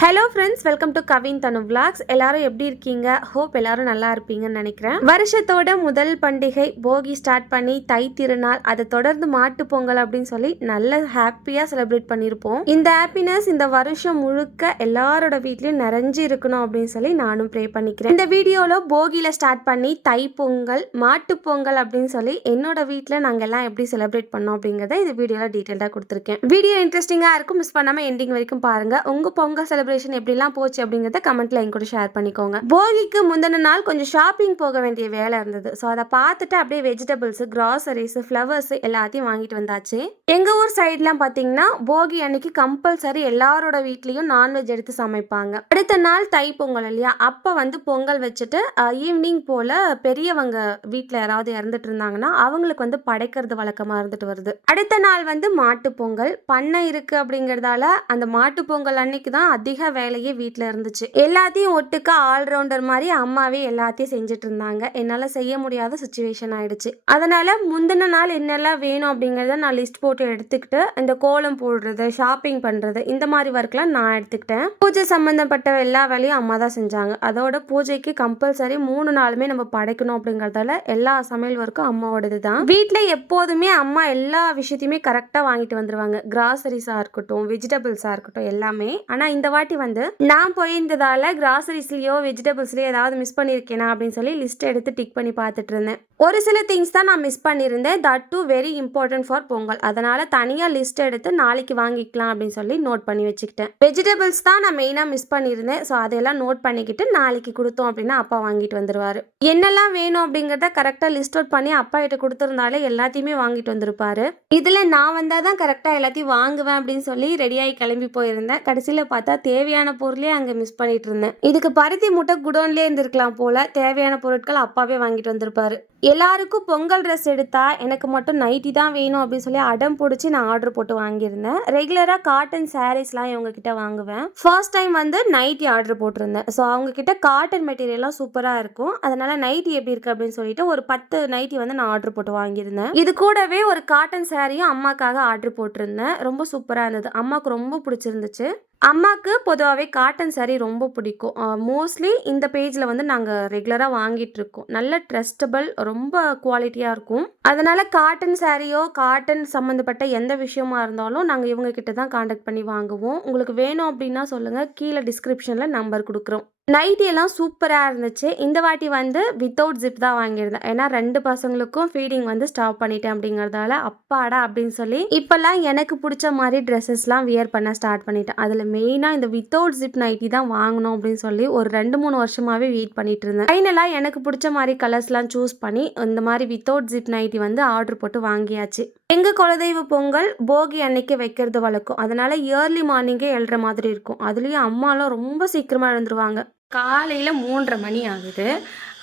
Hello friends, welcome to Kavin Thanu vlogs. எல்லாரும் எப்படி இருக்கீங்க? ஹோப் எல்லாரும் நல்லா இருப்பீங்கன்னு நினைக்கிறேன். வருஷத்தோட முதல் பண்டிகை போகி ஸ்டார்ட் பண்ணி தை திருநாள், அதை தொடர்ந்து மாட்டு பொங்கல் அப்படின்னு சொல்லி நல்ல ஹாப்பியாக செலிப்ரேட் பண்ணியிருப்போம். இந்த ஹாப்பினஸ் இந்த வருஷம் முழுக்க எல்லாரோட வீட்லையும் நிறைஞ்சு இருக்கணும் அப்படின்னு சொல்லி நானும் ப்ரே பண்ணிக்கிறேன். இந்த வீடியோவில் போகியில் ஸ்டார்ட் பண்ணி தை பொங்கல், மாட்டு பொங்கல் அப்படின்னு சொல்லி என்னோட வீட்டில் நாங்கள் எல்லாம் எப்படி செலிப்ரேட் பண்ணோம் அப்படிங்கிறத இந்த வீடியோவில் டீட்டெயிலாக கொடுத்துருக்கேன். வீடியோ இன்ட்ரெஸ்டிங்காக இருக்கும், மிஸ் பண்ணாமல் எண்டிங் வரைக்கும் பாருங்கள். உங்கள் பொங்கல் செலிப்ரேஷன் எப்படிலாம் போச்சு அப்படிங்கறத கமெண்ட்ல என் கூட ஷேர் பண்ணிக்கோங்க. போகிக்கு முந்தின நாள் கொஞ்சம் ஷாப்பிங் போக வேண்டிய வேலை இருந்தது. ஸோ அதை பார்த்துட்டு அப்படியே வெஜிடபிள்ஸ், கிராசரிஸ், ஃப்ளவர்ஸ் எல்லாத்தையும் வாங்கிட்டு வந்தாச்சு. எங்க ஊர் சைட்லாம் பார்த்தீங்கன்னா போகி அன்னைக்கு கம்பல்சரி எல்லாரோட வீட்லயும் நான்வெஜ் எடுத்து சமைப்பாங்க. அடுத்த நாள் தை பொங்கல் இல்லையா, அப்போ வந்து பொங்கல் வச்சுட்டு ஈவினிங் போல பெரியவங்க வீட்டில் யாராவது இறந்துட்டு இருந்தாங்கன்னா அவங்களுக்கு வந்து படைக்கிறது வழக்கமாக இருந்துட்டு வருது. அடுத்த நாள் வந்து மாட்டு பொங்கல். பண்ணை இருக்கு அப்படிங்கிறதால அந்த மாட்டு பொங்கல் அன்னைக்கு தான் அதிக வேலையே வீட்டில் இருந்துச்சு. எல்லாத்தையும் ஒட்டுக்க ஆல்ரவுண்டர் மாதிரி அம்மாவே எல்லாத்தையும் செஞ்சுட்டு இருந்தாங்க. என்னால் செய்ய முடியாத சுச்சுவேஷன் ஆயிடுச்சு. அதனால முந்தின நாள் என்னெல்லாம் வேணும் அப்படிங்கிறத நான் லிஸ்ட் போட்டு எடுத்துக்கிட்டு இந்த கோலம் போடுறது, ஷாப்பிங் பண்ணுறது, இந்த மாதிரி ஒர்க்லாம் நான் எடுத்துக்கிட்டேன். பூஜை சம்மந்தப்பட்ட எல்லா வேலையும் அம்மா தான் செஞ்சாங்க. அதோட பூஜைக்கு கம்பல்சரி 3 நாளுமே நம்ம படைக்கணும் அப்படிங்கிறதால எல்லா சமையல் ஒர்க்கும் அம்மாவோடது தான். வீட்டில் எப்போதுமே அம்மா எல்லா விஷயத்தையுமே கரெக்டாக வாங்கிட்டு வந்துடுவாங்க. கிராசரிஸாக இருக்கட்டும், வெஜிடபிள்ஸாக இருக்கட்டும், எல்லாமே. ஆனால் இந்த வாட்டி வந்து நான் போயிருந்ததால கிராசரிஸ்லயோ வெஜிடபிள்ஸ்லயோ ஏதாவது மிஸ் பண்ணியிருக்கேனா அப்படின்னு சொல்லி லிஸ்ட் எடுத்து டிக் பண்ணி பார்த்துட்டு இருந்தேன். ஒரு சில திங்ஸ் தான் நான் மிஸ் பண்ணியிருந்தேன். That too very important for Pongal. அதனால தனியாக லிஸ்ட் எடுத்து நாளைக்கு வாங்கிக்கலாம் அப்படின்னு சொல்லி நோட் பண்ணி வச்சுக்கிட்டேன். வெஜிடபிள்ஸ் தான் நான் மெயினாக மிஸ் பண்ணியிருந்தேன். ஸோ அதெல்லாம் நோட் பண்ணிக்கிட்டு நாளைக்கு கொடுத்தோம் அப்படின்னா அப்பா வாங்கிட்டு வந்துருவாரு. என்னெல்லாம் வேணும் அப்படிங்கிறத கரெக்டாக லிஸ்ட் அவுட் பண்ணி அப்பா கிட்ட கொடுத்துருந்தாலே எல்லாத்தையுமே வாங்கிட்டு வந்திருப்பாரு. இதில் நான் வந்தால் தான் கரெக்டாக எல்லாத்தையும் வாங்குவேன் அப்படின்னு சொல்லி ரெடியாகி கிளம்பி போயிருந்தேன். கடைசியில் பார்த்தா தேவையான பொருளே அங்கே மிஸ் பண்ணிட்டு இருந்தேன். இதுக்கு பருத்தி மூட்டை குடோன்லேயே இருந்திருக்கலாம் போல. தேவையான பொருட்கள் அப்பாவே வாங்கிட்டு வந்திருப்பாரு. எல்லாருக்கும் பொங்கல் ட்ரெஸ் எடுத்தா எனக்கு மட்டும் நைட்டி தான் வேணும் அப்படின்னு சொல்லி அடம் பிடிச்சி நான் ஆர்டர் போட்டு வாங்கியிருந்தேன். ரெகுலராக காட்டன் சாரீஸ்லாம் இவங்க கிட்ட வாங்குவேன். ஃபர்ஸ்ட் டைம் வந்து நைட்டி ஆர்டர் போட்டிருந்தேன். ஸோ அவங்க கிட்ட காட்டன் மெட்டீரியல்லாம் சூப்பராக இருக்கும். அதனால நைட்டி எப்படி இருக்கு அப்படின்னு சொல்லிட்டு ஒரு 10 நைட்டி வந்து நான் ஆர்டர் போட்டு வாங்கியிருந்தேன். இது கூடவே ஒரு காட்டன் சாரியும் அம்மாக்காக ஆர்டர் போட்டிருந்தேன். ரொம்ப சூப்பராக இருந்தது. அம்மாவுக்கு ரொம்ப பிடிச்சிருந்துச்சு. அம்மாவுக்கு பொதுவாகவே காட்டன் சாரீ ரொம்ப பிடிக்கும். மோஸ்ட்லி இந்த பேஜில் வந்து நாங்கள் ரெகுலராக வாங்கிட்டு இருக்கோம். நல்ல ட்ரஸ்டபிள், ரொம்ப குவாலிட்டியாக இருக்கும். அதனால் காட்டன் சாரியோ காட்டன் சம்மந்தப்பட்ட எந்த விஷயமா இருந்தாலும் நாங்கள் இவங்க கிட்ட தான் காண்டாக்ட் பண்ணி வாங்குவோம். உங்களுக்கு வேணும் அப்படின்னா சொல்லுங்கள், கீழே டிஸ்கிரிப்ஷனில் நம்பர் கொடுக்குறோம். நைட்டி எல்லாம் சூப்பராக இருந்துச்சு. இந்த வாட்டி வந்து வித்தவுட் ஜிப் தான் வாங்கியிருந்தேன். ஏன்னா 2 பசங்களுக்கும் ஃபீடிங் வந்து ஸ்டாப் பண்ணிட்டேன் அப்படிங்கிறதால அப்பாடா அப்படின்னு சொல்லி இப்போல்லாம் எனக்கு பிடிச்ச மாதிரி ட்ரெஸ்ஸஸ்லாம் வியர் பண்ண ஸ்டார்ட் பண்ணிட்டேன். அதில் மெயினாக இந்த வித்தவுட் ஜிப் நைட்டி தான் வாங்கணும் அப்படின்னு சொல்லி ஒரு 2-3 வருஷமாகவே வெயிட் பண்ணிட்டு இருந்தேன். ஃபைனலாக எனக்கு பிடிச்ச மாதிரி கலர்ஸ்லாம் சூஸ் பண்ணி இந்த மாதிரி வித்தவுட் ஜிப் நைட்டி வந்து ஆர்டர் போட்டு வாங்கியாச்சு. எங்கள் குலதெய்வ பொங்கல் போகி அன்னைக்கு வைக்கிறது வழக்கம். அதனால ஏர்லி மார்னிங்கே எழுற மாதிரி இருக்கும். அதுலேயும் அம்மாலாம் ரொம்ப சீக்கிரமாக எழுந்துருவாங்க. காலையில் 3:30 மணி ஆகுது.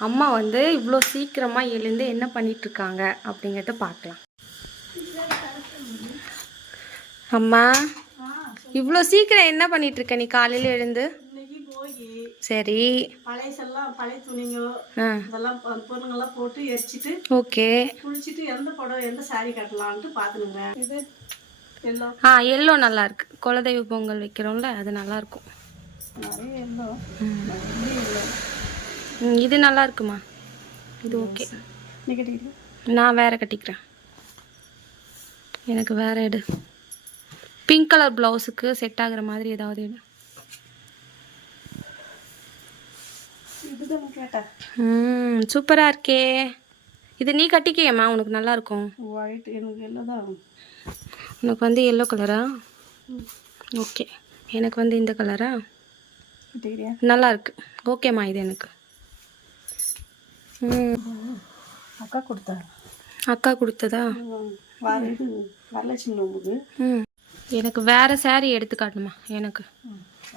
அம்மா வந்து இவ்வளோ சீக்கிரமாக எழுந்து என்ன பண்ணிகிட்ருக்காங்க அப்படிங்கிறத பார்க்கலாம். அம்மா, இவ்வளோ சீக்கிரம் என்ன பண்ணிகிட்ருக்க நீ காலையில் எழுந்து? சரி, பழைய துணிங்க இதெல்லாம் பொருளுங்கெல்லாம் போட்டு எரிச்சிட்டு ஓகே குளிச்சுட்டு எந்த படம் எந்த சாரி கட்டலான்ட்டு பார்த்துனுங்க. இது எல்லோ. எல்லோ நல்லா இருக்கு. குலதெய்வ பொங்கல் வைக்கிறோம்ல, அது நல்லா இருக்கும். இது நல்லா இருக்குமா? இது ஓகே. நான் வேற கட்டிக்கிறேன். எனக்கு வேற எடு. பிங்க் கலர் ப்ளவுஸுக்கு செட் ஆகுற மாதிரி ஏதாவது எடு. சூப்பராக இருக்கே. இது நீ கட்டிக்கேம்மா, உனக்கு நல்லா இருக்கும். ஒயிட் எனக்கு எல்லோ தான். உனக்கு வந்து எல்லோ கலரா? ஓகே. எனக்கு வந்து இந்த கலரா நல்லா இருக்கு. ஓகேம்மா, இது எனக்கு. அக்கா கொடுத்ததா? வரலட்சுமி நோம்புக்கு. எனக்கு வேற சாரி எடுத்து காட்டுமா எனக்கு.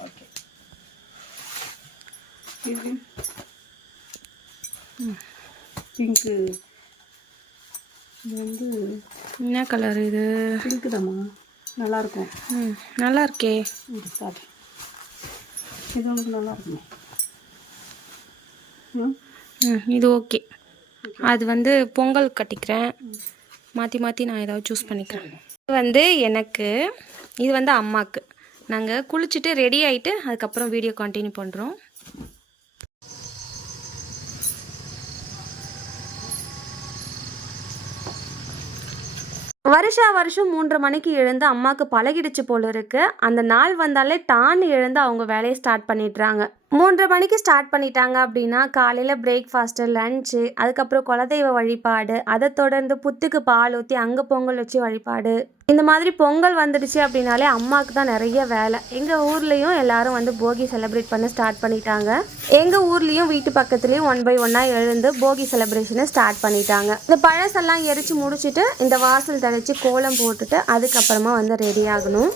ஓகே. பிங்க்கு. இது வந்து என்ன கலர்? இது பிங்க்கு தாம்மா, நல்லாயிருக்கும். நல்லா இருக்கே. சாரி, இது உனக்கு நல்லா இருக்குமா? இது ஓகே. அது வந்து பொங்கல் கட்டிக்கிறேன். மாற்றி மாற்றி நான் ஏதாவது சூஸ் பண்ணிக்கிறேன். இது வந்து எனக்கு, இது வந்து அம்மாவுக்கு. நாங்கள் குளிச்சுட்டு ரெடி ஆகிட்டு அதுக்கப்புறம் வீடியோ கண்டினியூ பண்ணுறோம். வருஷம் 3:30 மணிக்கு எழுந்து அம்மாவுக்கு பழகிடுச்சு போல இருக்கு. அந்த நாள் வந்தாலே டான்னு எழுந்து அவங்க வேலையை ஸ்டார்ட் பண்ணிடுறாங்க. 3:30 மணிக்கு ஸ்டார்ட் பண்ணிட்டாங்க அப்படின்னா காலையில் பிரேக்ஃபாஸ்ட்டு, லஞ்சு, அதுக்கப்புறம் குலதெய்வ வழிபாடு, அதை தொடர்ந்து புத்துக்கு பால் ஊற்றி அங்கே பொங்கல் வச்சு வழிபாடு. இந்த மாதிரி பொங்கல் வந்துடுச்சு அப்படின்னாலே அம்மாவுக்கு தான் நிறைய வேலை. எங்கள் ஊர்லேயும் எல்லாரும் வந்து போகி செலிப்ரேட் பண்ண ஸ்டார்ட் பண்ணிட்டாங்க. எங்கள் ஊர்லேயும் வீட்டு பக்கத்துலேயும் 1 by 1 எழுந்து போகி செலிப்ரேஷனை ஸ்டார்ட் பண்ணிட்டாங்க. இந்த பழசெல்லாம் எரிச்சு முடிச்சுட்டு இந்த வாசல் தெளித்து கோலம் போட்டுட்டு அதுக்கப்புறமா வந்து ரெடி ஆகணும்.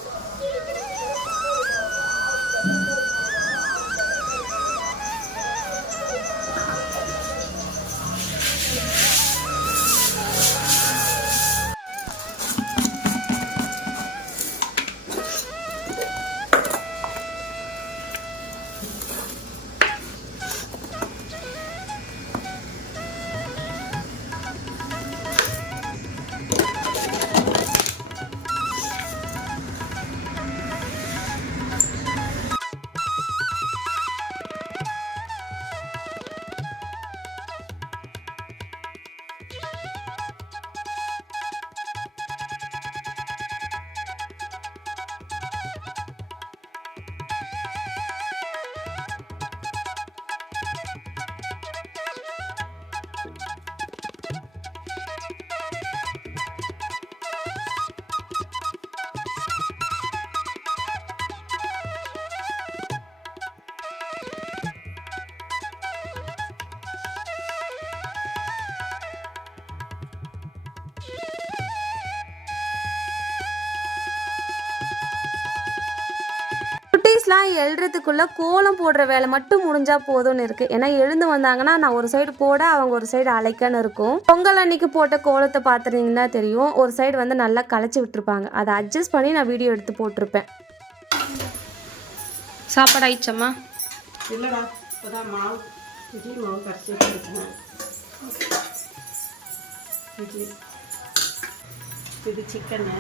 குட்டீஸ்லாம் எழுறதுக்குள்ளே கோலம் போடுற வேலை மட்டும் முடிஞ்சால் போதும்னு இருக்குது. ஏன்னா எழுந்து வந்தாங்கன்னா நான் ஒரு சைடு போட அவங்க ஒரு சைடு அழைக்கன்னு இருக்கும். பொங்கல் அன்னைக்கு போட்ட கோலத்தை பார்த்துருந்தீங்கன்னா தெரியும், ஒரு சைடு வந்து நல்லா களைச்சி விட்டுருப்பாங்க. அதை அட்ஜஸ்ட் பண்ணி நான் வீடியோ எடுத்து போட்டிருப்பேன். சாப்பாடு ஆயிடுச்சம்மா? இல்லைடா, இப்போதான் மாவு இட்லி மாவு கரைச்சி வச்சுருக்கேன். இட்லி இது சிக்கனு,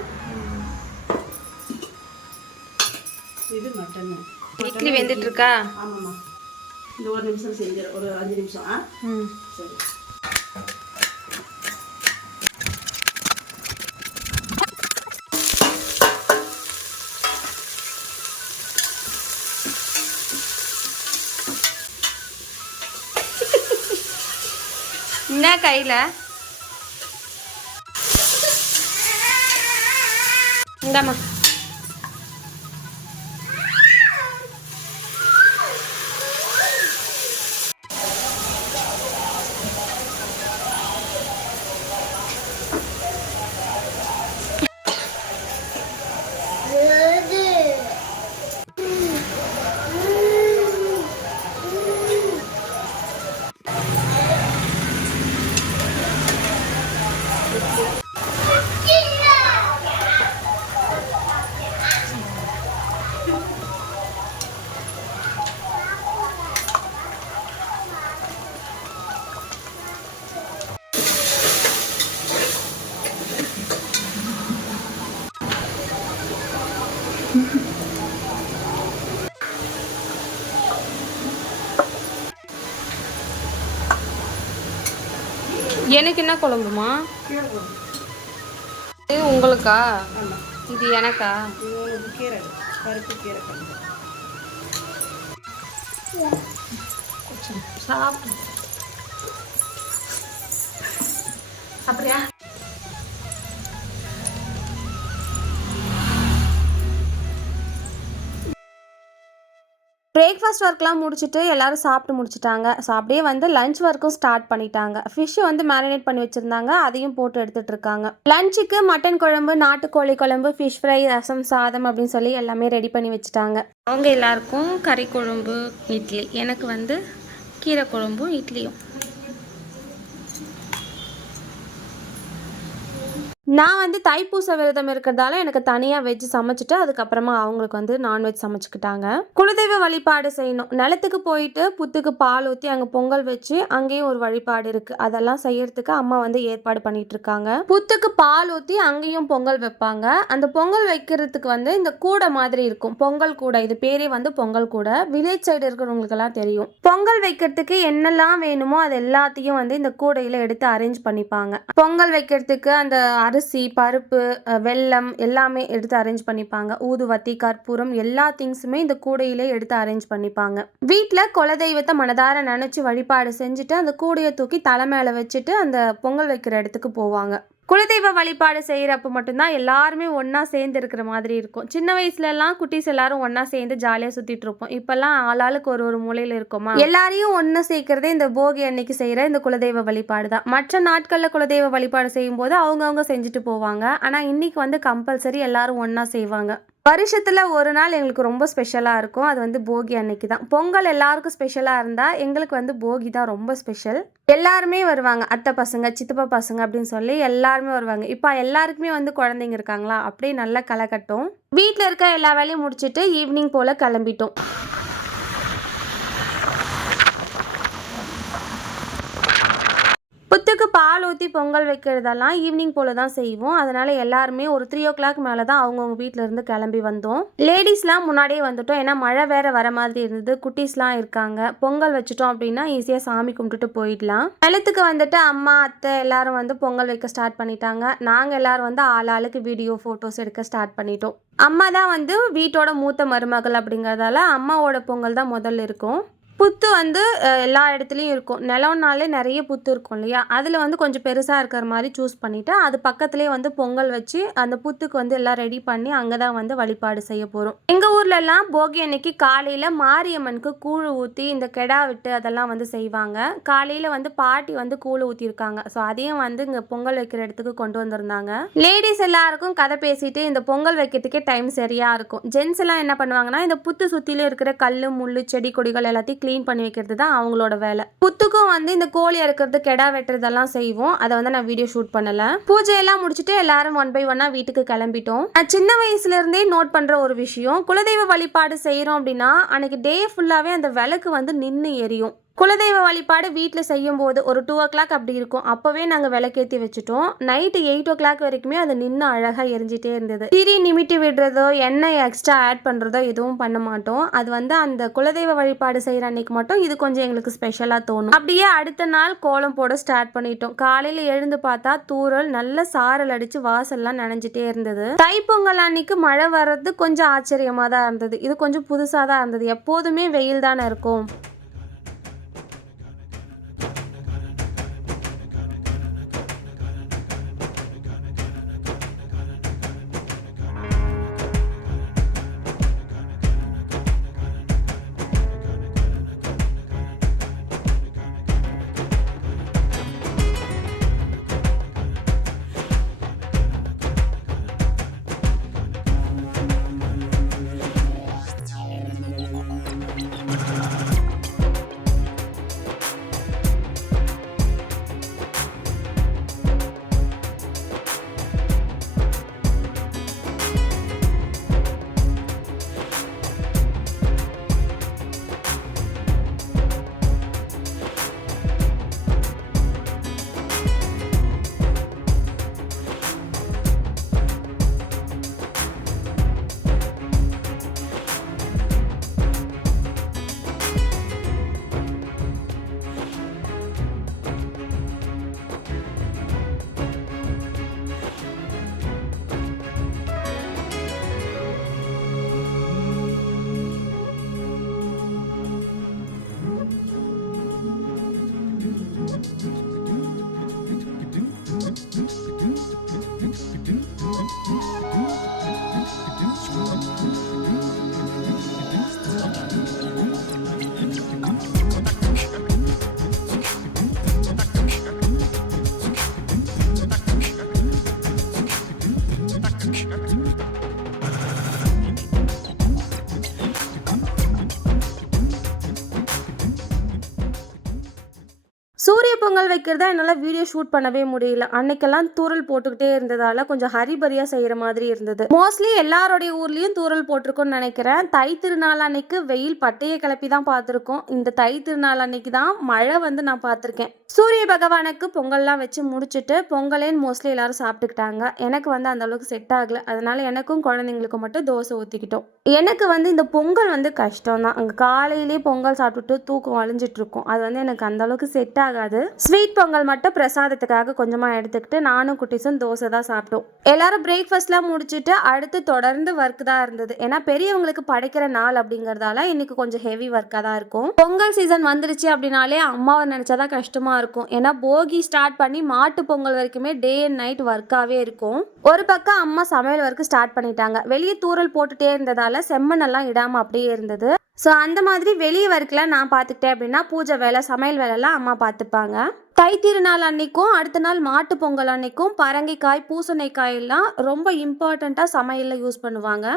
இது மட்டனு. இட்லி வெந்துட்டு இருக்கா? ஆமாம்மா, இந்த 1 நிமிஷம் செஞ்சு ஒரு 5 நிமிஷம். சரி. என்ன கையில் இந்தாம்மா. எனக்கு என்ன குழம்புமா? இது உங்களுக்கா? இது எனக்கா? கீரை, பருப்பு கீரை குழம்பு. சாப்பிடு. அப்படியா? பிரேக்ஃபாஸ்ட் ஒர்க்லாம் முடிச்சுட்டு எல்லோரும் சாப்பிட்டு முடிச்சுட்டாங்க. ஸோ அப்படியே வந்து லஞ்ச் ஒர்க்கும் ஸ்டார்ட் பண்ணிட்டாங்க. ஃபிஷ்ஷு வந்து மேரினேட் பண்ணி வச்சுருந்தாங்க, அதையும் போட்டு எடுத்துகிட்டு இருக்காங்க. லஞ்சுக்கு மட்டன் குழம்பு, நாட்டுக்கோழி குழம்பு, ஃபிஷ் ஃப்ரை, ரசம், சாதம் அப்படின்னு சொல்லி எல்லாமே ரெடி பண்ணி வச்சுட்டாங்க. அவங்க எல்லாருக்கும் கறி குழம்பு, இட்லி. எனக்கு வந்து கீரை குழம்பும் இட்லியும். நான் வந்து தைப்பூச விரதம் இருக்கிறதால எனக்கு தனியாக வெஜ் சமைச்சிட்டு அதுக்கப்புறமா அவங்களுக்கு வந்து நான்வெஜ் சமைச்சுக்கிட்டாங்க. குலதெய்வ வழிபாடு செய்யணும். நிலத்துக்கு போயிட்டு புத்துக்கு பால் ஊற்றி அங்கே பொங்கல் வச்சு அங்கேயும் ஒரு வழிபாடு இருக்குது. அதெல்லாம் செய்யறதுக்கு அம்மா வந்து ஏற்பாடு பண்ணிட்டு இருக்காங்க. புத்துக்கு பால் ஊற்றி அங்கேயும் பொங்கல் வைப்பாங்க. அந்த பொங்கல் வைக்கிறதுக்கு வந்து இந்த கூடை மாதிரி இருக்கும், பொங்கல் கூடை. இது பேரே வந்து பொங்கல் கூடை. வில்லேஜ் சைடு இருக்கிறவங்களுக்கெல்லாம் தெரியும். பொங்கல் வைக்கிறதுக்கு என்னெல்லாம் வேணுமோ அது எல்லாத்தையும் வந்து இந்த கூடையில் எடுத்து அரேஞ்ச் பண்ணிப்பாங்க. பொங்கல் வைக்கிறதுக்கு அந்த அரிசி, பருப்பு, வெல்லம் எல்லாமே எடுத்து அரேஞ்ச் பண்ணிப்பாங்க. ஊதுவத்தி, கற்பூரம் எல்லா திங்ஸுமே இந்த கூடையிலே எடுத்து அரேஞ்ச் பண்ணிப்பாங்க. வீட்டில் குலதெய்வத்தை மனதார நினச்சி வழிபாடு செஞ்சுட்டு அந்த கூடையை தூக்கி தலை மேலே வச்சுட்டு அந்த பொங்கல் வைக்கிற இடத்துக்கு போவாங்க. குலதெய்வ வழிபாடு செய்கிறப்ப மட்டும்தான் எல்லாருமே ஒன்றா சேர்ந்து இருக்கிற மாதிரி இருக்கும். சின்ன வயசுலலாம் குட்டீஸ் எல்லாரும் ஒன்றா சேர்ந்து ஜாலியாக சுற்றிட்டு இருப்போம். இப்போல்லாம் ஆளாளுக்கு ஒரு மூலையில் இருக்கோமா, எல்லாரையும் ஒன்று சேர்க்கறதே இந்த போகி அன்னைக்கு செய்கிற இந்த குலதெய்வ வழிபாடு தான். மற்ற நாட்களில் குலதெய்வ வழிபாடு செய்யும்போது அவங்கவுங்க செஞ்சுட்டு போவாங்க. ஆனால் இன்னைக்கு வந்து கம்பல்சரி எல்லாரும் ஒன்றா செய்வாங்க. வருஷத்தில் ஒரு நாள் எங்களுக்கு ரொம்ப ஸ்பெஷலாக இருக்கும். அது வந்து போகி அன்னைக்கு தான். பொங்கல் எல்லாருக்கும் ஸ்பெஷலாக இருந்தால் எங்களுக்கு வந்து போகி தான் ரொம்ப ஸ்பெஷல். எல்லாருமே வருவாங்க, அத்தை பசங்க, சித்தப்பா பசங்க அப்படின்னு சொல்லி எல்லாருமே வருவாங்க. இப்போ எல்லாருக்குமே வந்து குழந்தைங்க இருக்காங்களா, அப்படியே நல்லா களை கட்டும். வீட்டில் இருக்க எல்லா வேலையும் முடிச்சுட்டு ஈவினிங் போல் கிளம்பிட்டோம். புத்துக்கு பால் ஊற்றி பொங்கல் வைக்கிறதெல்லாம் ஈவினிங் போல் தான் செய்வோம். அதனால் எல்லாருமே ஒரு 3 o'clock மேலே தான் அவங்கவுங்க வீட்டிலேருந்து கிளம்பி வந்தோம். லேடிஸ்லாம் முன்னாடியே வந்துட்டோம், ஏன்னா மழை வேறு வர மாதிரி இருந்தது. குட்டீஸ்லாம் இருக்காங்க. பொங்கல் வச்சுட்டோம் அப்படின்னா ஈஸியாக சாமி கும்பிட்டுட்டு போயிடலாம். நிலத்துக்கு வந்துட்டு அம்மா, அத்தை எல்லாரும் வந்து பொங்கல் வைக்க ஸ்டார்ட் பண்ணிட்டாங்க. நாங்கள் எல்லாரும் வந்து ஆளாளுக்கு வீடியோ ஃபோட்டோஸ் எடுக்க ஸ்டார்ட் பண்ணிட்டோம். அம்மா தான் வந்து வீட்டோட மூத்த மருமகள் அப்படிங்கிறதால அம்மாவோட பொங்கல் தான் முதல்ல இருக்கும். புத்து வந்து எல்லா இடத்துலையும் இருக்கும். நிலம்னாலே நிறைய புத்து இருக்கும் இல்லையா, அதில் வந்து கொஞ்சம் பெருசாக இருக்கிற மாதிரி சூஸ் பண்ணிவிட்டு அது பக்கத்துலேயே வந்து பொங்கல் வச்சு அந்த புத்துக்கு வந்து எல்லாம் ரெடி பண்ணி அங்கே தான் வந்து வழிபாடு செய்ய போகிறோம். எங்கள் ஊர்லலாம் போகி அன்னைக்கு காலையில் மாரியம்மனுக்கு கூழ் ஊற்றி இந்த கெடா விட்டு அதெல்லாம் வந்து செய்வாங்க. காலையில் வந்து பாட்டி வந்து கூழ் ஊற்றிருக்காங்க. ஸோ அதையும் வந்து இங்கே பொங்கல் வைக்கிற இடத்துக்கு கொண்டு வந்திருந்தாங்க. லேடிஸ் எல்லாருக்கும் கதை பேசிட்டு இந்த பொங்கல் வைக்கிறதுக்கே டைம் சரியாக இருக்கும். ஜென்ஸ் எல்லாம் என்ன பண்ணுவாங்கன்னா இந்த புத்து சுற்றிலும் இருக்கிற கல், முள், செடி கொடிகள் எல்லாத்தையும் க்ளீன் பண்ணி வைக்கிறது தான் அவங்களோட வேலை. புத்துக்கும் வந்து இந்த கோழி அறுக்கிறது, கெடா வெட்டுறதெல்லாம் செய்வோம். அதை வந்து நான் வீடியோ ஷூட் பண்ணல. பூஜையெல்லாம் முடிச்சுட்டு எல்லாரும் 1 by 1 வீட்டுக்கு கிளம்பிட்டோம். நான் சின்ன வயசுல இருந்தே நோட் பண்ற ஒரு விஷயம், குலதெய்வ வழிபாடு செய்யறோம் அப்படின்னா அன்னைக்கு டே ஃபுல்லாவே அந்த விளக்கு வந்து நின்று எரியும். குலதெய்வ வழிபாடு வீட்டில் செய்யும் போது ஒரு 2 o'clock அப்படி இருக்கும். அப்போவே நாங்கள் விளக்கேற்றி வச்சுட்டோம். நைட்டு 8 o'clock வரைக்குமே அது நின்று அழகாக எரிஞ்சிட்டே இருந்தது. திரி நிமிட்டி விடுறதோ எண்ணெய் எக்ஸ்ட்ரா ஆட் பண்ணுறதோ எதுவும் பண்ண மாட்டோம். அது வந்து அந்த குலதெய்வ வழிபாடு செய்கிற அன்னைக்கு மட்டும் இது கொஞ்சம் எங்களுக்கு ஸ்பெஷலாக தோணும். அப்படியே அடுத்த நாள் கோலம் போட ஸ்டார்ட் பண்ணிட்டோம். காலையில் எழுந்து பார்த்தா தூறல் நல்ல சாரல் அடித்து வாசல்லாம் நனைஞ்சிட்டே இருந்தது. தைப்பொங்கல் அன்னைக்கு மழை வர்றது கொஞ்சம் ஆச்சரியமாக தான் இருந்தது. இது கொஞ்சம் புதுசாக தான் இருந்தது. எப்போதுமே வெயில் தானே இருக்கும். சூரிய பொங்கல் வைக்கிறதா என்னால் வீடியோ ஷூட் பண்ணவே முடியல. அன்னைக்கெல்லாம் தூறல் போட்டுக்கிட்டே இருந்ததால கொஞ்சம் ஹரிபரியாக செய்கிற மாதிரி இருந்தது. மோஸ்ட்லி எல்லாருடைய ஊர்லேயும் தூறல் போட்டிருக்கோன்னு நினைக்கிறேன். தை திருநாள் அன்னைக்கு வெயில் பட்டையை கிளப்பி தான் பார்த்துருக்கோம். இந்த தை திருநாள் அன்னைக்கு தான் மழை வந்து நான் பார்த்துருக்கேன். சூரிய பகவானுக்கு பொங்கல்லாம் வச்சு முடிச்சுட்டு பொங்கலேன்னு மோஸ்ட்லி எல்லாரும் சாப்பிட்டுக்கிட்டாங்க. எனக்கு வந்து அந்த அளவுக்கு செட் ஆகலை. அதனால எனக்கும் குழந்தைங்களுக்கும் மட்டும் தோசை ஊற்றிக்கிட்டோம். எனக்கு வந்து இந்த பொங்கல் வந்து கஷ்டம் தான். அங்கே காலையிலேயே பொங்கல் சாப்பிட்டுட்டு தூக்கம் அழிஞ்சிட்டு இருக்கும். அது வந்து எனக்கு அந்த அளவுக்கு செட் ஆகாது. ஸ்வீட் பொங்கல் மட்டும் பிரசாதத்துக்காக கொஞ்சமாக எடுத்துக்கிட்டு நானும் குட்டீஸும் தோசை தான் சாப்பிட்டோம். எல்லாரும் பிரேக்ஃபாஸ்ட்லாம் முடிச்சுட்டு அடுத்து தொடர்ந்து ஒர்க் தான் இருந்தது. ஏன்னா பெரியவங்களுக்கு படைக்கிற நாள் அப்படிங்கிறதால இன்னைக்கு கொஞ்சம் ஹெவி ஒர்க்காக தான் இருக்கும். பொங்கல் சீசன் வந்துருச்சு அப்படின்னாலே அம்மாவை நினச்சாதான் கஷ்டமாக இருக்கும். ஏன்னா போகி ஸ்டார்ட் பண்ணி மாட்டு பொங்கல் வரைக்குமே டே அண்ட் நைட் ஒர்க்காகவே இருக்கும். ஒரு பக்கம் அம்மா சமையல் ஒர்க்கு ஸ்டார்ட் பண்ணிட்டாங்க. வெளியே தூறல் போட்டுட்டே இருந்ததால செம்மண்ணெல்லாம் இடாமல் அப்படியே இருந்தது. ஸோ அந்த மாதிரி வெளியே ஒர்க்கில் நான் பார்த்துக்கிட்டேன் அப்படின்னா பூஜை வேலை சமையல் வேலைலாம் அம்மா பார்த்துப்பாங்க. தை திருநாள் அன்னைக்கும் அடுத்த நாள் மாட்டு பொங்கல் அன்னைக்கும் பரங்கிக்காய் பூசணிக்காய் எல்லாம் ரொம்ப இம்பார்ட்டண்ட்டாக சமையலில் யூஸ் பண்ணுவாங்க.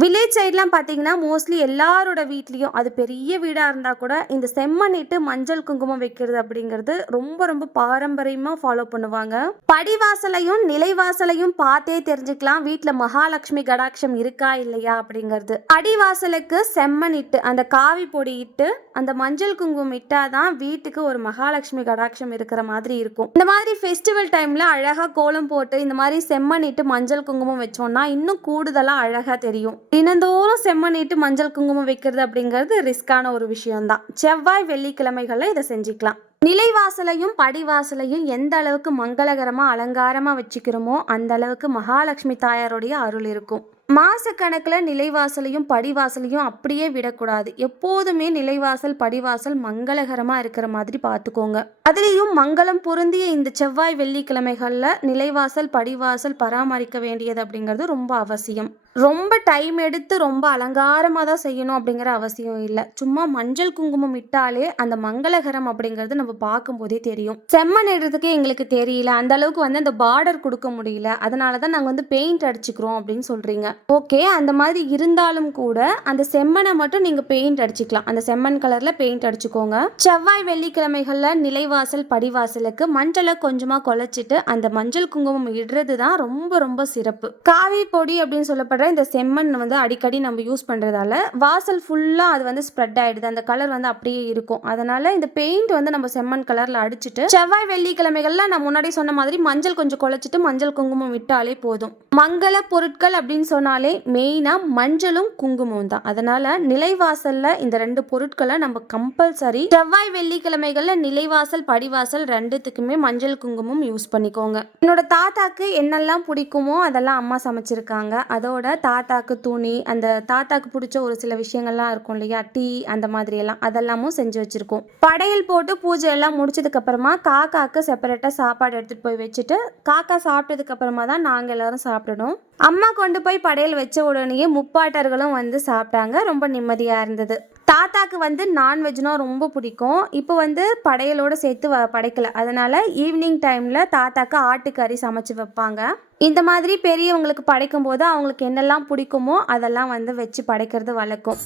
வில்லேஜ் சைட்லாம் பார்த்தீங்கன்னா மோஸ்ட்லி எல்லாரோட வீட்லேயும் அது பெரிய வீடாக இருந்தால் கூட இந்த செம்மண்ணிட்டு மஞ்சள் குங்குமம் வைக்கிறது அப்படிங்கிறது ரொம்ப ரொம்ப பாரம்பரியமாக ஃபாலோ பண்ணுவாங்க. படிவாசலையும் நிலைவாசலையும் பார்த்தே தெரிஞ்சுக்கலாம் வீட்டில் மகாலட்சுமி கடாட்சம் இருக்கா இல்லையா அப்படிங்கிறது. அடிவாசலுக்கு செம்மண் இட்டு அந்த காவி பொடி இட்டு அந்த மஞ்சள் குங்குமம் இட்டாதான் வீட்டுக்கு ஒரு மகாலட்சுமி கடாட்சம் இருக்கிற மாதிரி இருக்கும். இந்த மாதிரி ஃபெஸ்டிவல் டைமில் அழகாக கோலம் போட்டு இந்த மாதிரி செம்மண் இட்டு மஞ்சள் குங்குமம் வச்சோம்னா இன்னும் கூடுதலாக அழகாக தெரியும். தினந்தோறும் செம்மண்ணிட்டு மஞ்சள் குங்குமம் வைக்கிறது அப்படிங்கிறது ரிஸ்கான ஒரு விஷயம்தான். செவ்வாய் வெள்ளிக்கிழமைகளில் இதை செஞ்சுக்கலாம். நிலைவாசலையும் படிவாசலையும் எந்த அளவுக்கு மங்களகரமாக அலங்காரமாக வச்சுக்கிறோமோ அந்த அளவுக்கு மகாலட்சுமி தாயாருடைய அருள் இருக்கும். மாசக்கணக்கில் நிலைவாசலையும் படிவாசலையும் அப்படியே விடக்கூடாது. எப்போதுமே நிலைவாசல் படிவாசல் மங்களகரமாக இருக்கிற மாதிரி பார்த்துக்கோங்க. அதுலேயும் மங்களம் பொருந்திய இந்த செவ்வாய் வெள்ளிக்கிழமைகளில் நிலைவாசல் படிவாசல் பராமரிக்க வேண்டியது அப்படிங்கிறது ரொம்ப அவசியம். ரொம்ப டைம் எடுத்து ரொம்ப அலங்காரமாக தான் செய்யணும் அப்படிங்கிற அவசியம் இல்லை. சும்மா மஞ்சள் குங்குமம் இட்டாலே அந்த மங்களகரம் அப்படிங்கிறது நம்ம பார்க்கும்போதே தெரியும். செம்மண் இடுறதுக்கு எங்களுக்கு தெரியல, அந்த அளவுக்கு வந்து அந்த பார்டர் கொடுக்க முடியல, அதனால தான் நாங்கள் வந்து பெயிண்ட் அடிச்சுக்கிறோம் அப்படின்னு சொல்கிறீங்க. ஓகே, அந்த மாதிரி இருந்தாலும் கூட அந்த செம்மனை மட்டும் நீங்கள் பெயிண்ட் அடிச்சுக்கலாம். அந்த செம்மண் கலரில் பெயிண்ட் அடிச்சுக்கோங்க. செவ்வாய் வெள்ளிக்கிழமைகளில் நிலைவாசல் படிவாசலுக்கு மஞ்சளை கொஞ்சமாக குழைச்சிட்டு அந்த மஞ்சள் குங்குமம் இடுறது தான் ரொம்ப ரொம்ப சிறப்பு. காவி பொடி அப்படின்னு சொல்லப்படுற இந்த செம்மண் வந்து அடிக்கடி நம்ம யூஸ் பண்ணுறதால வாசல் ஃபுல்லாக அது வந்து ஸ்ப்ரெட் ஆகிடுது. அந்த கலர் வந்து அப்படியே இருக்கும். அதனால் இந்த பெயிண்ட் வந்து நம்ம செம்மண் கலரில் அடிச்சுட்டு செவ்வாய் வெள்ளிக்கிழமைகளில் நான் முன்னாடி சொன்ன மாதிரி மஞ்சள் கொஞ்சம் குழைச்சிட்டு மஞ்சள் குங்குமம் விட்டாலே போதும். மங்கள பொருட்கள் அப்படின்னு சொன்னாலே மெயினாக மஞ்சளும் குங்குமம் தான். அதனால் நிலைவாசலில் இந்த 2 பொருட்களை நம்ம கம்பல்சரி செவ்வாய் வெள்ளிக்கிழமைகளில் நிலைவாசல் படிவாசல் 2த்துக்குமே மஞ்சள் குங்குமம் யூஸ் பண்ணிக்கோங்க. என்னோட தாத்தாக்கு என்னெல்லாம் பிடிக்குமோ அதெல்லாம் அம்மா சமைச்சிருக்காங்க. அதோட தாத்தாக்கு துணி, அந்த தாத்தாக்கு பிடிச்ச ஒரு சில விஷயங்கள்லாம் இருக்கும் இல்லையா, டீ, அந்த மாதிரி எல்லாம் அதெல்லாமும் செஞ்சு வச்சிருக்கோம். படையல் போட்டு பூஜை எல்லாம் முடிச்சதுக்கு அப்புறமா காக்காக்கு செப்பரேட்டா சாப்பாடு எடுத்துட்டு போய் வச்சுட்டு காக்கா சாப்பிட்டதுக்கு அப்புறமா தான் நாங்க எல்லாரும் சாப்பிடணும். அம்மா கொண்டு போய் படையல் வச்ச உடனேயே முப்பாட்டர்களும் வந்து சாப்பிட்டாங்க. ரொம்ப நிம்மதியா இருந்தது. தாத்தாக்கு வந்து நான்வெஜ்னா ரொம்ப பிடிக்கும். இப்போ வந்து படையலோடு சேர்த்து படைக்கல. அதனால ஈவினிங் டைமில் தாத்தாக்கு ஆட்டுக்கறி சமைச்சு வைப்பாங்க. இந்த மாதிரி பெரியவங்களுக்கு படைக்கும் போது அவங்களுக்கு என்னெல்லாம் பிடிக்குமோ அதெல்லாம் வந்து வச்சு படைக்கிறது வழக்கம்.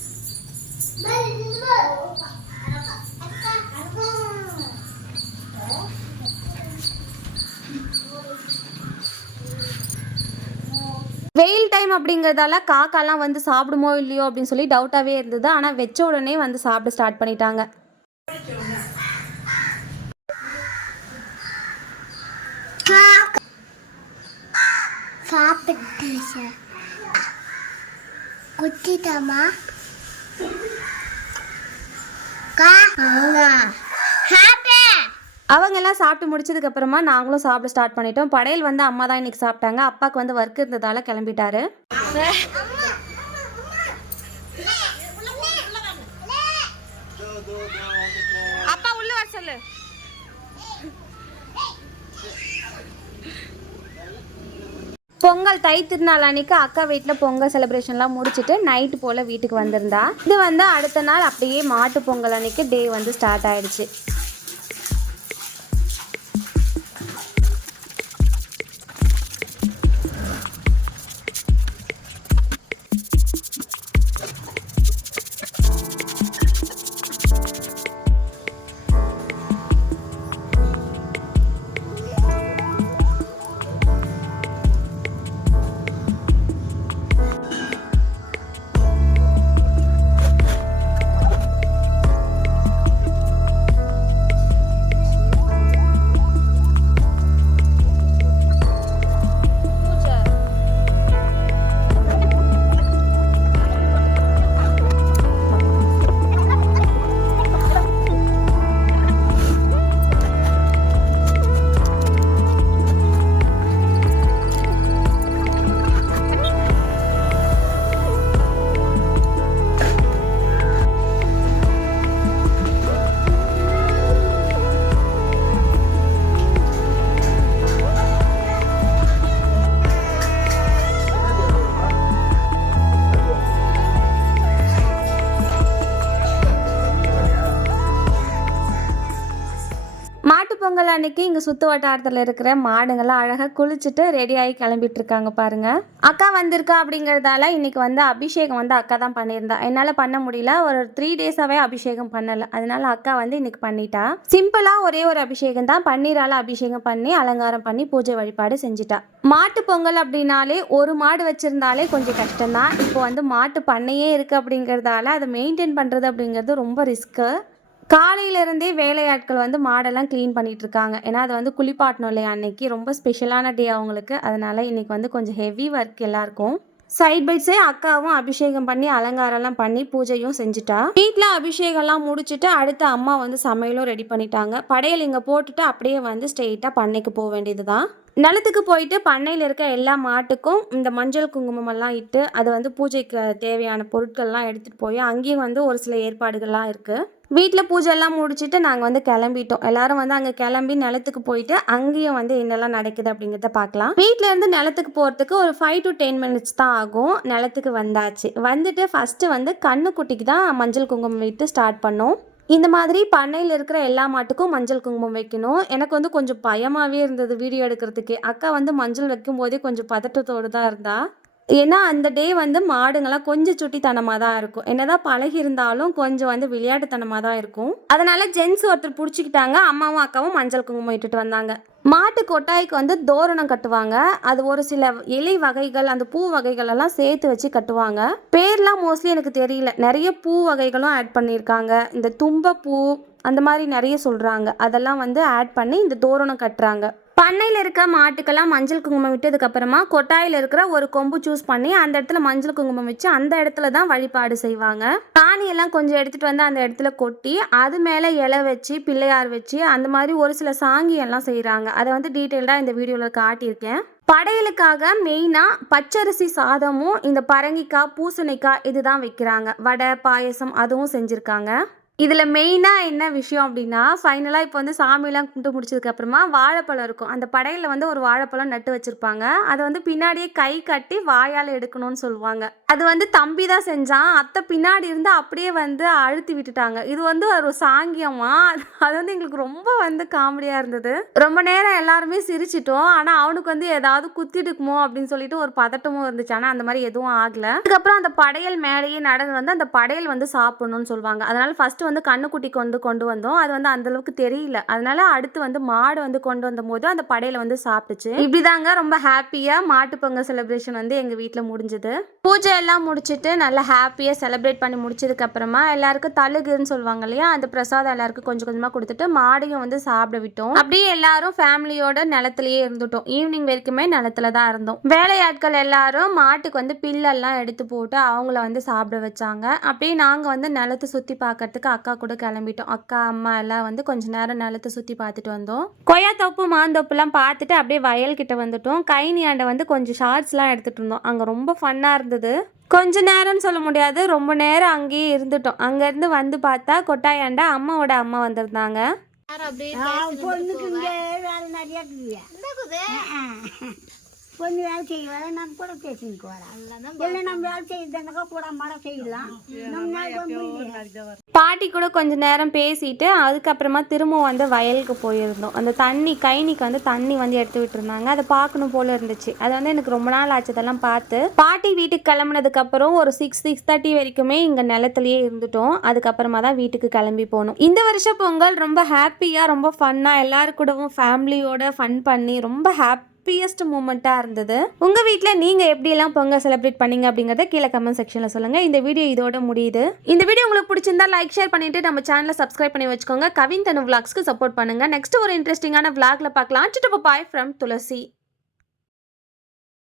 வெயில் டைம் அப்படிங்கிறதால காக்காலாம் வந்து சாப்பிடுமோ இல்லையோ அப்படின்னு சொல்லி டவுட்டாகவே இருந்தது. ஆனால் வச்ச உடனே வந்து சாப்பிட ஸ்டார்ட் பண்ணிட்டாங்க. அவங்க எல்லாம் சாப்பிட்டு முடிச்சதுக்கு அப்புறமா நாங்களும் சாப்பிட ஸ்டார்ட் பண்ணிட்டோம். படையல் வந்து அம்மா தான் இன்னைக்கு சாப்பிட்டாங்க. அப்பாவுக்கு வந்து ஒர்க் இருந்ததால கிளம்பிட்டாரு. அப்பா உள்ள வர சொல்லு. பொங்கல் தை திருநாள் அன்னைக்கு அக்கா வீட்டில் பொங்கல் செலிப்ரேஷன்லாம் முடிச்சுட்டு நைட்டு போல் வீட்டுக்கு வந்திருந்தா. இது வந்து அடுத்த நாள் அப்படியே மாட்டு பொங்கல் அன்னைக்கு டே வந்து ஸ்டார்ட் ஆயிடுச்சு. பொங்கல் அன்னைக்கு இங்கே சுற்று வட்டாரத்தில் இருக்கிற மாடுங்கள்லாம் அழகாக குளிச்சுட்டு ரெடி ஆகி கிளம்பிட்டு இருக்காங்க பாருங்க. அக்கா வந்திருக்கா அப்படிங்கிறதால இன்னைக்கு வந்து அபிஷேகம் வந்து அக்கா தான் பண்ணியிருந்தா. என்னால் பண்ண முடியல, ஒரு 3 டேஸாகவே அபிஷேகம் பண்ணலை. அதனால அக்கா வந்து இன்னைக்கு பண்ணிட்டா. சிம்பிளாக ஒரே ஒரு அபிஷேகம் தான், பன்னீரால் அபிஷேகம் பண்ணி அலங்காரம் பண்ணி பூஜை வழிபாடு செஞ்சுட்டா. மாட்டு பொங்கல் அப்படின்னாலே ஒரு மாடு வச்சிருந்தாலே கொஞ்சம் கஷ்டம்தான். இப்போ வந்து மாட்டு பண்ணையே இருக்குது அப்படிங்கிறதால அதை மெயின்டைன் பண்ணுறது அப்படிங்கிறது ரொம்ப ரிஸ்க்கு. காலையிலேருந்தே வேலையாட்கள் வந்து மாடெல்லாம் க்ளீன் பண்ணிகிட்டு இருக்காங்க. ஏன்னா அது வந்து குளிப்பாட்டணும் இல்லையா, அன்னைக்கு ரொம்ப ஸ்பெஷலான டே அவங்களுக்கு. அதனால் இன்றைக்கி வந்து கொஞ்சம் ஹெவி ஒர்க் எல்லாருக்கும். சைட் பை சைட் அக்காவும் அபிஷேகம் பண்ணி அலங்காரம்லாம் பண்ணி பூஜையும் செஞ்சுட்டா. வீட்டில் அபிஷேகம்லாம் முடிச்சுட்டு அடுத்து அம்மா வந்து சமையலும் ரெடி பண்ணிட்டாங்க. படையல் இங்கே போட்டுட்டு அப்படியே வந்து ஸ்ட்ரெயிட்டாக பண்ணைக்கு போக வேண்டியது தான். நிலத்துக்கு போயிட்டு பண்ணையில் இருக்க எல்லா மாட்டுக்கும் இந்த மஞ்சள் குங்குமமெல்லாம் இட்டு அது வந்து பூஜைக்கு தேவையான பொருட்கள்லாம் எடுத்துகிட்டு போய் அங்கேயும் வந்து ஒரு சில ஏற்பாடுகள்லாம் இருக்குது. வீட்டில் பூஜைலாம் முடிச்சுட்டு நாங்கள் வந்து கிளம்பிட்டோம். எல்லாரும் வந்து அங்கே கிளம்பி நிலத்துக்கு போயிட்டு அங்கேயும் வந்து என்னெல்லாம் நடக்குது அப்படிங்கிறத பார்க்கலாம். வீட்டிலேருந்து நிலத்துக்கு போகிறதுக்கு ஒரு 5 to 10 minutes தான் ஆகும். நிலத்துக்கு வந்தாச்சு. வந்துட்டு ஃபஸ்ட்டு வந்து கண்ணுக்குட்டிக்கு தான் மஞ்சள் குங்குமம் விட்டு ஸ்டார்ட் பண்ணோம். இந்த மாதிரி பண்ணையில் இருக்கிற எல்லா மாட்டுக்கும் மஞ்சள் குங்குமம் வைக்கணும். எனக்கு வந்து கொஞ்சம் பயமாகவே இருந்தது வீடியோ எடுக்கிறதுக்கே. அக்கா வந்து மஞ்சள் வைக்கும் போதே கொஞ்சம் பதட்டத்தோடு தான் இருந்தா. ஏன்னா அந்த டே வந்து மாடுங்கள்லாம் கொஞ்சம் சுட்டித்தனமாக தான் இருக்கும். என்னதான் பழகி இருந்தாலும் கொஞ்சம் வந்து விளையாட்டுத்தனமாக தான் இருக்கும். அதனால ஜென்ஸ் ஒருத்தர் பிடிச்சிக்கிட்டாங்க. அம்மாவும் அக்காவும் மஞ்சள் குங்குமம் இட்டுட்டு வந்தாங்க. மாட்டு கொட்டாய்க்கு வந்து தோரணம் கட்டுவாங்க. அது ஒரு சில இலை வகைகள் அந்த பூ வகைகள் எல்லாம் சேர்த்து வச்சு கட்டுவாங்க. பேர்லாம் மோஸ்ட்லி எனக்கு தெரியல. நிறைய பூ வகைகளும் ஆட் பண்ணியிருக்காங்க. இந்த தும்பப்பூ அந்த மாதிரி நிறைய சொல்கிறாங்க. அதெல்லாம் வந்து ஆட் பண்ணி இந்த தோரணம் கட்டுறாங்க. பண்ணையில் இருக்க மாட்டுக்கெல்லாம் மஞ்சள் குங்குமம் விட்டதுக்கப்புறமா கொட்டாயில் இருக்கிற ஒரு கொம்பு சூஸ் பண்ணி அந்த இடத்துல மஞ்சள் குங்குமம் வச்சு அந்த இடத்துல தான் வழிபாடு செய்வாங்க. சாணியெல்லாம் கொஞ்சம் எடுத்துகிட்டு வந்து அந்த இடத்துல கொட்டி அது மேலே இலை வச்சு பிள்ளையார் வச்சு அந்த மாதிரி ஒரு சில சாங்கியெல்லாம் செய்கிறாங்க. அதை வந்து டீட்டெயில்டாக இந்த வீடியோவில் காட்டியிருக்கேன். படையலுக்காக மெயினாக பச்சரிசி சாதமும் இந்த பரங்கிக்காய் பூசணிக்காய் இதுதான் வைக்கிறாங்க. வடை பாயசம் அதுவும் செஞ்சுருக்காங்க. இதில் மெயினாக என்ன விஷயம் அப்படின்னா, ஃபைனலாக இப்போ வந்து சாமியெல்லாம் கும்பிட்டு முடிச்சதுக்கப்புறமா வாழைப்பழம் இருக்கும். அந்த படையில் வந்து ஒரு வாழைப்பழம் நட்டு வச்சுருப்பாங்க. அதை வந்து பின்னாடியே கை கட்டி வாயால் எடுக்கணும்னு சொல்லுவாங்க. அது வந்து தம்பி தான் செஞ்சான். அத்தை பின்னாடி இருந்து அப்படியே வந்து அழுத்தி விட்டுட்டாங்க. இது வந்து ஒரு சாங்கியமா. அது வந்து எங்களுக்கு ரொம்ப வந்து காமெடியாக இருந்தது. ரொம்ப நேரம் எல்லாருமே சிரிச்சிட்டோம். ஆனால் அவனுக்கு வந்து ஏதாவது குத்திடுக்குமோ அப்படின்னு சொல்லிட்டு ஒரு பதட்டமும் இருந்துச்சு. ஆனால் அந்த மாதிரி எதுவும் ஆகலை. அதுக்கப்புறம் அந்த படையல் மேலேயே நடந்து வந்து அந்த படையல் வந்து சாப்பிடணும்னு சொல்லுவாங்க. அதனால ஃபர்ஸ்ட் வந்து கண்ணுக்குட்டிக்கு வந்து கொண்டு வந்தோம். அது வந்து அந்த அளவுக்கு தெரியல. அதனால அடுத்து வந்து மாடு வந்து கொண்டு வந்த போது அந்த படையில வந்து சாப்பிட்டுச்சு. இப்படிதாங்க ரொம்ப ஹாப்பியா மாட்டு பொங்கல் செலிப்ரேஷன் வந்து எங்க வீட்டுல முடிஞ்சது. பூஜை எல்லாம் முடிச்சுட்டு நல்லா ஹாப்பியா செலிப்ரேட் பண்ணி முடிச்சதுக்கு அப்புறமா எல்லாருக்கும் தழுகுன்னு சொல்லுவாங்க இல்லையா, அந்த பிரசாதம் எல்லாருக்கும் கொஞ்சம் கொஞ்சமா கொடுத்துட்டு மாடையும் வந்து சாப்பிட விட்டோம். அப்படியே எல்லாரும் ஃபேமிலியோட நிலத்திலேயே இருந்துட்டோம். ஈவினிங் வரைக்குமே நிலத்துல தான் இருந்தோம். வேலையாட்கள் எல்லாரும் மாட்டுக்கு வந்து பில்லெல்லாம் எடுத்து போட்டு அவங்கள வந்து சாப்பிட வச்சாங்க. அப்படியே நாங்க வந்து நிலத்தை சுத்தி பார்க்கறதுக்கு அக்கா கூட கிளம்பிட்டோம். அக்கா அம்மா எல்லாம் வந்து கொஞ்ச நேரம் நிலத்தை சுற்றி பார்த்துட்டு வந்தோம். கொய்யா தோப்பு மாந்தோப்புலாம் பார்த்துட்டு அப்படியே வயல்கிட்ட வந்துட்டோம். கைனியாண்ட வந்து கொஞ்சம் ஷார்ட்ஸ்லாம் எடுத்துகிட்டு இருந்தோம். அங்கே ரொம்ப ஃபன்னாக இருந்தது. கொஞ்ச நேரம்னு சொல்ல முடியாது, ரொம்ப நேரம் அங்கேயே இருந்துட்டோம். அங்கேருந்து வந்து பார்த்தா கொட்டாயாண்டா அம்மாவோட அம்மா வந்திருந்தாங்க. பொண்ணு வேலை செய்ய வர நம்ம கூட பேசிட்டு வரலாம். இல்லை நம்ம வேலை செய்யறதுனாக்கா கூட மாட செய்யலாம். பாட்டி கூட கொஞ்ச நேரம் பேசிட்டு அதுக்கப்புறமா திரும்ப வந்து வயலுக்கு போயிருந்தோம். அந்த தண்ணி கைனிக்கு வந்து தண்ணி வந்து எடுத்து விட்டுருந்தாங்க. அதை பார்க்கணும் போல இருந்துச்சு. அது வந்து எனக்கு ரொம்ப நாள் ஆச்சு அதெல்லாம் பார்த்து. பாட்டி வீட்டுக்கு கிளம்புனதுக்கு அப்புறம் ஒரு 6-6:30 வரைக்குமே இங்க நிலத்திலேயே இருந்துட்டோம். அதுக்கப்புறமா தான் வீட்டுக்கு கிளம்பி போனோம். இந்த வருஷம் பொங்கல் ரொம்ப ஹாப்பியா ரொம்ப ஃபன்னா எல்லாரு கூடவும் ஃபேமிலியோட ஃபன் பண்ணி ரொம்ப ஹாப்பியஸ்ட் மூமெண்ட்டாக இருந்தது. உங்கள் வீட்டில் நீங்கள் எப்படியெல்லாம் பொங்கல் செலிப்ரேட் பண்ணீங்க அப்படிங்கிறத கீழே கமெண்ட் செக்ஷனில் சொல்லுங்கள். இந்த வீடியோ இதோட முடியுது. இந்த வீடியோ உங்களுக்கு பிடிச்சிருந்தா லைக் ஷேர் பண்ணிட்டு நம்ம சேனலை சப்ஸ்கிரைப் பண்ணி வச்சுக்கோங்க. கவின் தனு விளாக்ஸ்க்கு சப்போர்ட் பண்ணுங்கள். நெக்ஸ்ட் ஒரு இன்ட்ரெஸ்டிங்கான விளாக்ல பார்க்கலாம். Bye from Thulasi.